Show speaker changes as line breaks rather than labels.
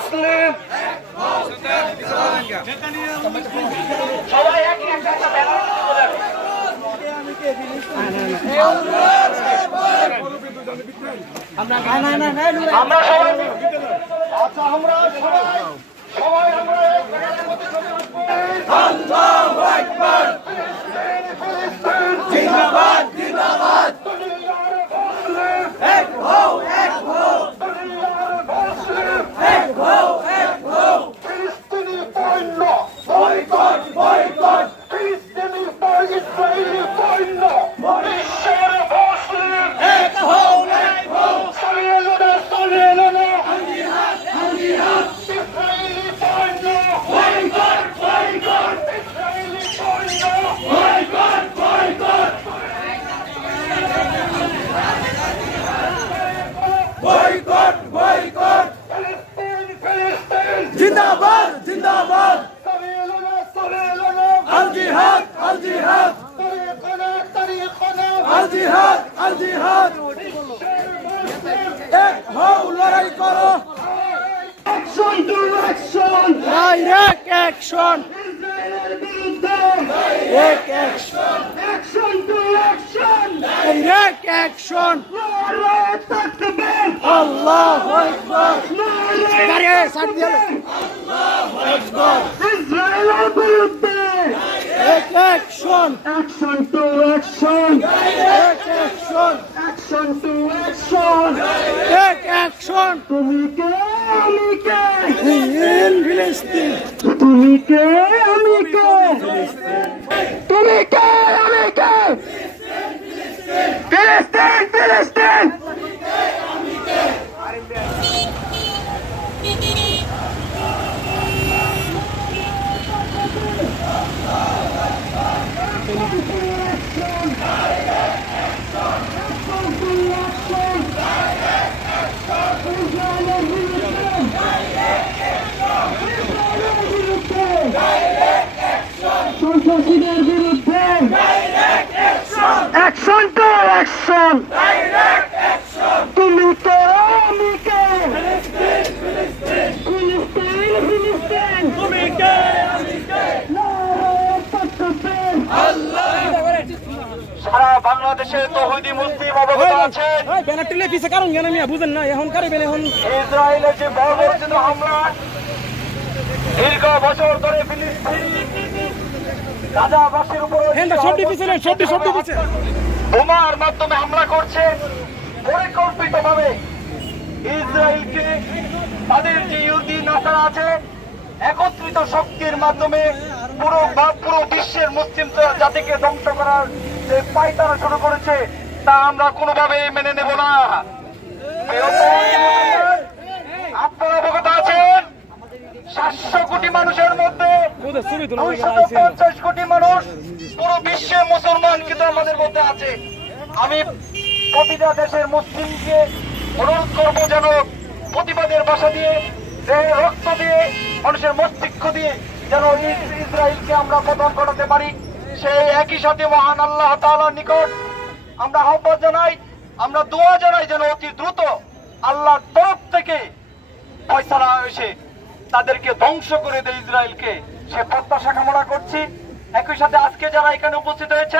মুসলিম।
সবাই একই একটা ব্যানার আমরা সবাই আচ্ছা আমরা সবাই সবাই আমরা এক ব্যানারের মধ্যে চলে আসব।
জিন্দাবাদ জিন্দাবাদ এক হও এক হও এক হও এক হও
ফিলিস্তিনি পণ্য
বয়কট বয়কট
ফিলিস্তিনি পর ইসরায়েলি পণ্য বিশ্বের মুসলিম
এক হও এক হও
সরিয়ে এলো না সরিয়ে এলো না
জিহাদ জিহাদ
ইসরায়েলি পণ্য
বয়কট বয়কট
ইসরায়েলি পণ্য
বয়কট বয়কট বয়কট বয়কট
ফিলিস্তিন ফিলিস্তিন
জিন্দাবাদ জিন্দাবাদ
সরিয়ে এলো না সরিয়ে এলো না
আল জিহাদ আল জিহাদ
طريقنا طريقنا
আল জিহাদ আল জিহাদ এক হও লড়াই করো
action to action
direct action
ইসরায়েলের বিরুদ্ধে
direct action
action to action
direct action
নারায়ে তাকবীর
আল্লাহু আকবার
নারায়ে
গাড়ি সাইড দিয়ে আল্লাহু আকবার
ইসরায়েলের বিরুদ্ধে
এক action
action to action
direct action
action to action
এক অ্যাকশন
তুমি কে? আমি কে?
ইন ফিলিস্তিন
তুমি কে? আমি কে? তুমি কে? আমি কে? ফিলিস্তিন ফিলিস্তিন সন্ত্রাসীদের বিরুদ্ধে অ্যাকশন টু অ্যাকশন। তুমি কে আমি কে ফিলিস্তিন ফিলিস্তিন।
তুমি কে আমি কে
নারায়ে তাকবীর
সারা বাংলাদেশে তৌহিদি মুসলিম অবগত আছেন
ব্যানার টিলে পিছে কারণ জানা মিয়া? বুঝেন না এখন এখন?
ইসরায়েলের যে বর্বরচিত হামলা দীর্ঘ বছর ধরে ফিলিস্তিন গাজাবাসীর উপর
হ্যান্ডা সবটি পিছে নেন সবটি সবটি পিছে
বোমার মাধ্যমে হামলা করছে পরিকল্পিতভাবে। ইসরায়েলকে তাদের যে ইহুদি নাসারা আছে একত্রিত শক্তির মাধ্যমে পুরো বা- পুরো বিশ্বের মুসলিম জাতিকে ধ্বংস করার যে পায়তারা শুরু করেছে তা আমরা কোনোভাবে মেনে নেব না। আপনারা অবগত আছেন? সাতশো কোটি মানুষের মধ্যে
ওদের ছবি তোলা
দুইশত পঞ্চাশ কোটি মানুষ পুরো বিশ্বে মুসলমান কিন্তু আমাদের মধ্যে আছে। আমি প্রতিটা দেশের মুসলিমকে অনুরোধ করব যেন প্রতিবাদের ভাষা দিয়ে যে রক্ত দিয়ে মানুষের মস্তিষ্ক দিয়ে যেন ইসরায়েলকে আমরা পতন ঘটাতে পারি। সেই একই সাথে মহান আল্লাহ তাআলার নিকট আমরা আহ্বান জানাই আমরা দোয়া জানাই যেন অতি দ্রুত আল্লাহর তরফ থেকে ফয়সালা এসে তাদেরকে ধ্বংস করে দেয় ইসরায়েলকে। সে প্রত্যাশা কামনা করছি। একই সাথে আজকে যারা এখানে উপস্থিত হয়েছে